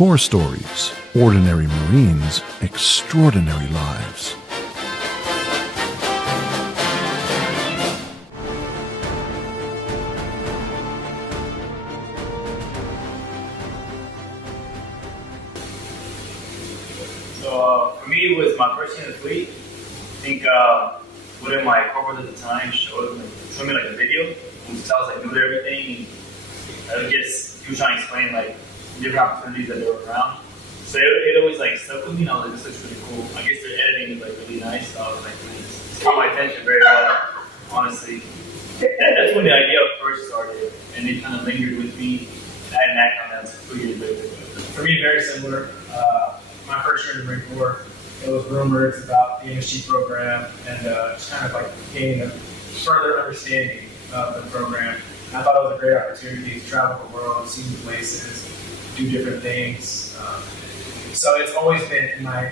Core Stories, Ordinary Marines, Extraordinary Lives. So for me, it was my first year in the fleet. I think one of my corporals at the time showed me like a video. So I was like new to everything. And I was just he was trying to explain like different opportunities that they were around. So it always like stuck with me. And I was like, this looks really cool. I guess their editing is like really nice. So I was like, it's caught my attention very well. Honestly, that's when the idea first started, and it kind of lingered with me. I hadn't acted on that 2 years later. For me, very similar. My first year in the Marine Corps, it was rumors about the MSG program and just kind of like gaining a further understanding of the program. And I thought it was a great opportunity to travel the world, see new places, do different things. So it's always been in my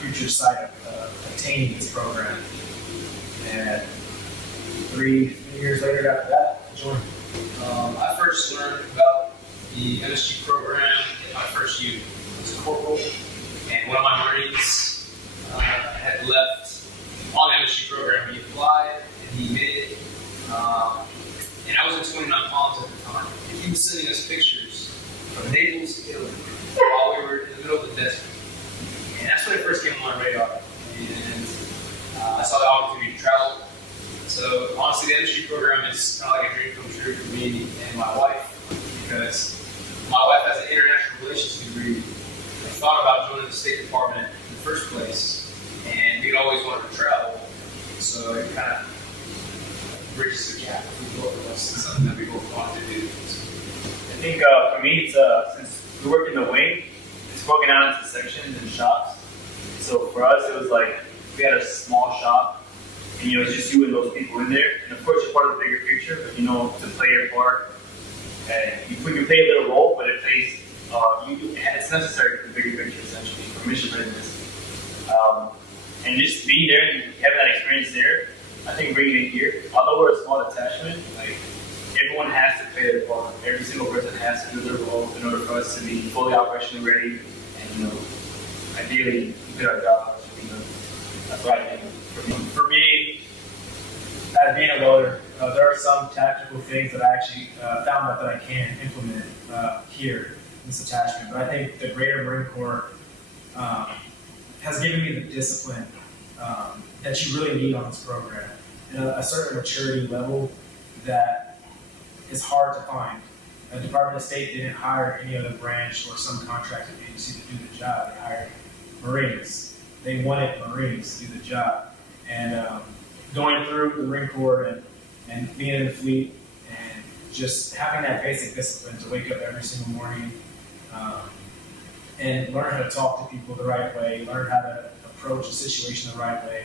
future sight of attaining this program. And 3 years later after that, I joined. I first learned about the MSG program in my first year as a corporal, and one of my Marines had left on the MSG program. He applied and he made it, and I was in 29 Palms at the time. And he was sending us pictures from Naples, Italy, while we were in the middle of the desert. And that's when it first came on my radar, and I saw the opportunity to travel. So honestly, the MSG program is kind of like a dream come true for me and my wife, because my wife has an international relations degree. I thought about joining the State Department in the first place, and we'd always wanted to travel. So it kind of bridges the gap between both of us. It's something that we both wanted to do. I think for me, it's since we work in the wing, it's broken out into sections and shops. So for us, it was like we had a small shop, and it's just you and those people in there. And of course, you're part of the bigger picture, but to play your part, and you can play a little role, but it plays. It's necessary for the bigger picture, essentially, for mission readiness. And just being there and having that experience there, I think bringing it here, although we're a small detachment, like everyone has to play their part. Every single person has to do their role in order for us to be fully operationally ready and, ideally do our job. That's what I think. For me, as being a welder, there are some tactical things that I actually found out that I can implement here in this attachment. But I think the greater Marine Corps has given me the discipline that you really need on this program, and a certain maturity level that is hard to find. The Department of State didn't hire any other branch or some contracted agency to do the job. They hired Marines. They wanted Marines to do the job. And going through the Marine Corps and being in the fleet and just having that basic discipline to wake up every single morning and learn how to talk to people the right way, learn how to approach a situation the right way.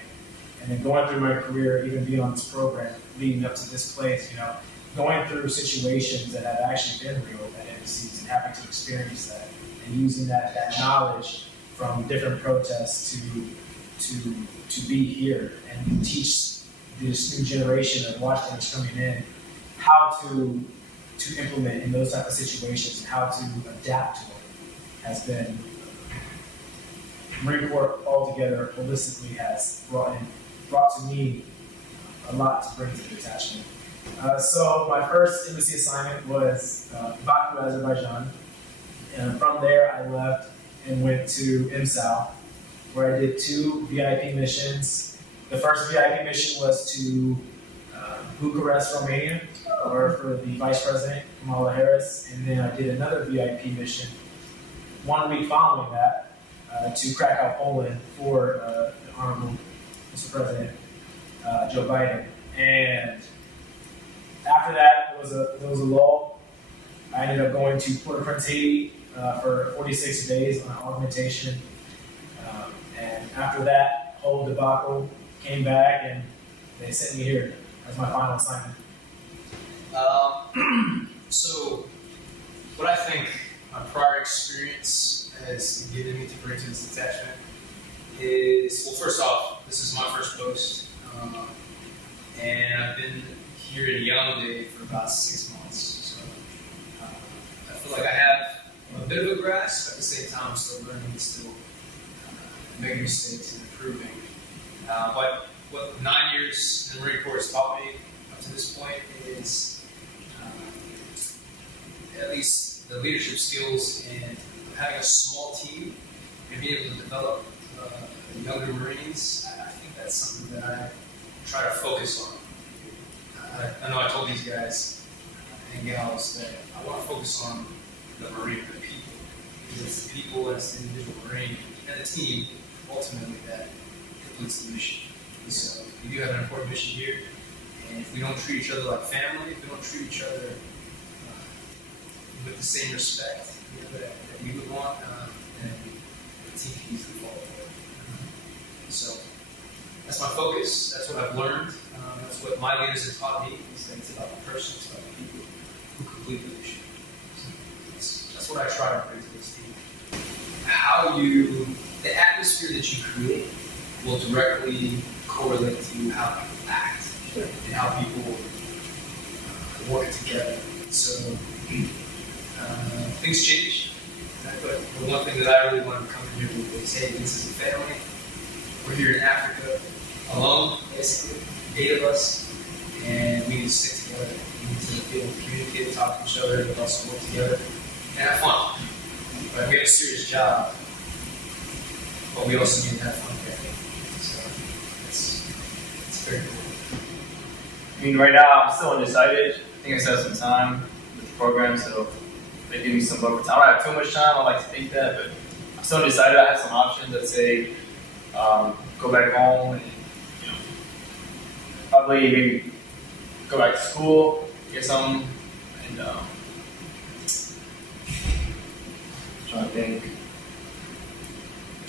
And then going through my career, even being on this program, leading up to this place, going through situations that have actually been real at embassies and having to experience that and using that knowledge from different protests to be here and teach this new generation of watchdogs coming in how to implement in those type of situations and how to adapt to them has been Marine Corps altogether holistically has brought to me a lot to bring to the detachment. So my first embassy assignment was Baku, Azerbaijan, and from there I left and went to MSAL, where I did 2 VIP missions. The first VIP mission was to Bucharest, Romania, for the Vice President, Kamala Harris, and then I did another VIP mission 1 week following that to Krakow, Poland, for the Honorable Mr. President Joe Biden. And after that, there was a lull. I ended up going to Port-au-Prince, Haiti, for 46 days on augmentation. And after that whole debacle, came back and they sent me here as my final assignment. So, what I think my prior experience has given me to bring to this detachment is, well, first off, this is my first post, and I've been here in Yaoundé for about 6 months. So, I feel like I have a bit of a grasp. At the same time, I'm still learning, still making mistakes and improving. But what 9 years in the Marine Corps has taught me up to this point is at least the leadership skills and having a small team and being able to develop younger Marines. I think that's something that I try to focus on. I know I told these guys and gals that I want to focus on the Marine, the people. Because it's the people, it's the individual Marine, and the team, ultimately, that completes the mission. So we do have an important mission here, and if we don't treat each other like family, if we don't treat each other with the same respect that we would want, then the team can easily fall apart. So that's my focus. That's what I've learned. That's what my leaders have taught me. Is that it's about the person, it's about the people who complete the mission. So that's what I try to bring to this team. The atmosphere that you create will directly correlate to how people act and how people work together. So things change. But the one thing that I really want to come here with is, hey, this is a family. We're here in Africa alone, basically, 8 of us, and we need to stick together. We need to be able to communicate, talk to each other, but also work together and have fun. Right? We have a serious job, but we also need to have fun together. So it's very cool. I mean, right now I'm still undecided. I think I still have some time with the program, so they give me some buffer time. I don't have too much time. I like to think that, but I'm still undecided. I have some options that say go back home and probably maybe go back to school, get some, and trying to think.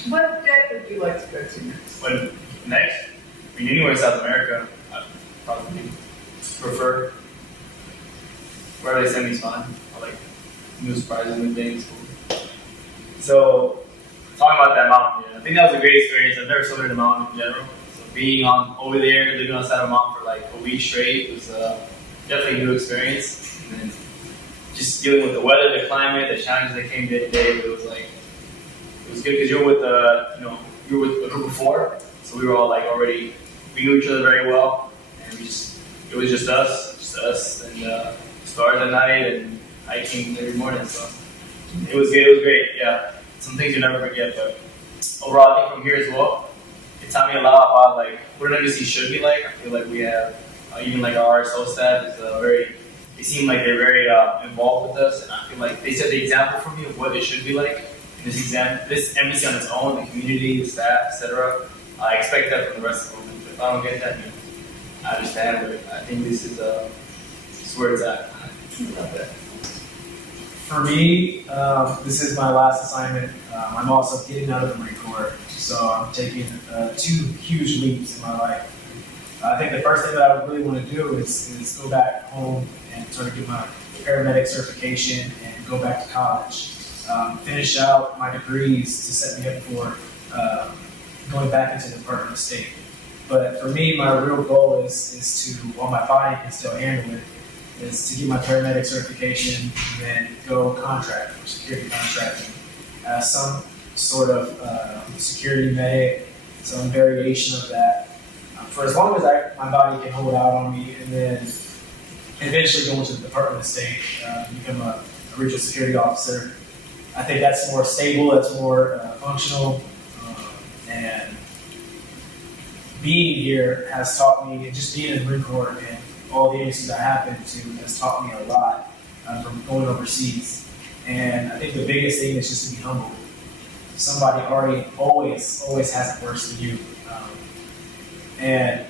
What deck would you like to go to next? But next, I mean, anywhere in South America, I'd probably prefer. Wherever they send me is fine. I like new surprises, new things. So, talking about that mountain, I think that was a great experience. I've never floated a mountain in general. So being over there, living on the side of a mountain for like a week straight was definitely a new experience. And then just dealing with the weather, the climate, the challenges that came day to day, it was good because you were with a group of 4, so we were all we knew each other very well, and it was just us, and stars at night and hiking every morning. So it was good. It was great. Yeah, some things you never forget. But overall, I think from here as well, it taught me a lot about what an embassy should be like. I feel like we have even our RSO staff is They seem like they're very involved with us, and I feel like they set the example for me of what it should be like. This embassy on its own, the community, the staff, etc. I expect that from the rest of them. If I don't get that, I understand. But I think this is where it's at. For me, this is my last assignment. I'm also getting out of the Marine Corps, so I'm taking 2 huge leaps in my life. I think the first thing that I would really want to do is go back home and sort of get my paramedic certification and go back to college. Finish out my degrees to set me up for going back into the Department of State. But for me, my real goal is to, while my body can still handle it, is to get my paramedic certification and then go contract for security contracting. Some sort of security medic, some variation of that. For as long as my body can hold out on me, and then eventually go into the Department of State, become a regional security officer. I think that's more stable, that's more functional, and being here has taught me, just being in the Marine Corps and all the agencies I have been to has taught me a lot from going overseas. And I think the biggest thing is just to be humble. Somebody always has it worse than you. And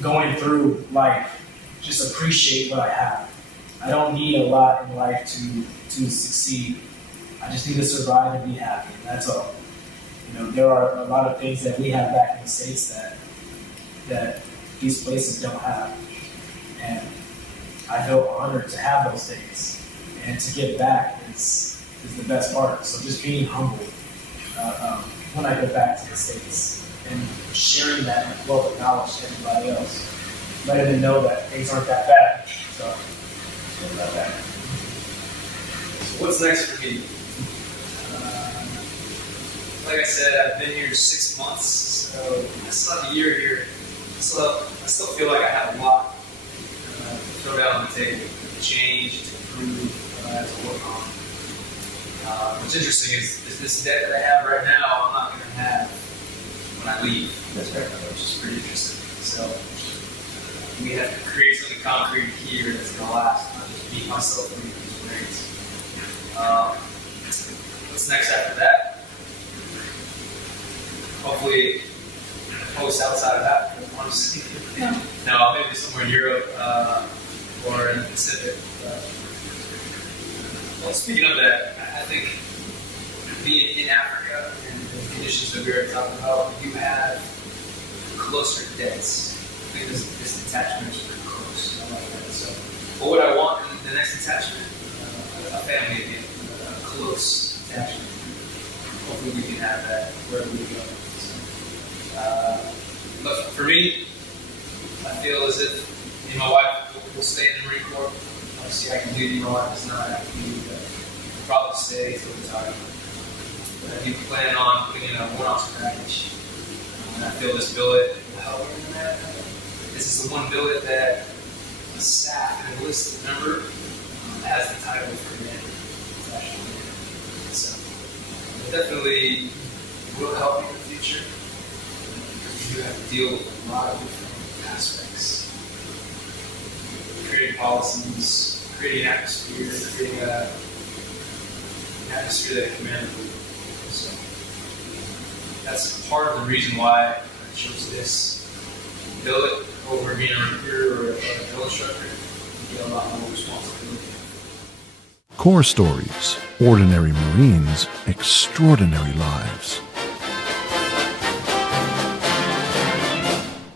going through life, just appreciate what I have. I don't need a lot in life to succeed. I just need to survive and be happy. That's all. There are a lot of things that we have back in the States that these places don't have. And I feel honored to have those things. And to give back is the best part. So just being humble when I go back to the States and sharing that wealth of knowledge to everybody else. Letting them know that things aren't that bad. So, about that. What's next for me? Like I said, I've been here 6 months, so I still have a year here. I still feel like I have a lot to throw down on the table, to change, to improve, to work on. What's interesting is this debt that I have right now, I'm not going to have when I leave. That's right. Which is pretty interesting. So we have to create something concrete here that's going to last, not just beat myself in these grades. What's next after that? Hopefully, post outside of Africa, honestly. No, maybe somewhere in Europe or in the Pacific. Well, speaking of that, I think being in Africa and the conditions that we were talking about, you have closer debts. I think this attachment is pretty close. I like that. So, but what I want in the next attachment, a family again, a close attachment. Hopefully, we can have that wherever we go. But for me, I feel as if me and my wife will stay in the Marine Corps. Obviously, I can do it. My wife does not have to do it. We'll probably stay until retire. But I do plan on putting in a 1-ounce package. And I feel this billet will help me in that. This is the one billet that a staff and enlisted member has the title of commander. It's actually commander. So it definitely will help me in the future. You have to deal with a lot of different aspects. Creating policies, creating an atmosphere, creating an atmosphere that commands you. So that's part of the reason why I chose this billet over being a recruiter or a drill instructor. You get a lot more responsibility. Core Stories, Ordinary Marines, Extraordinary Lives.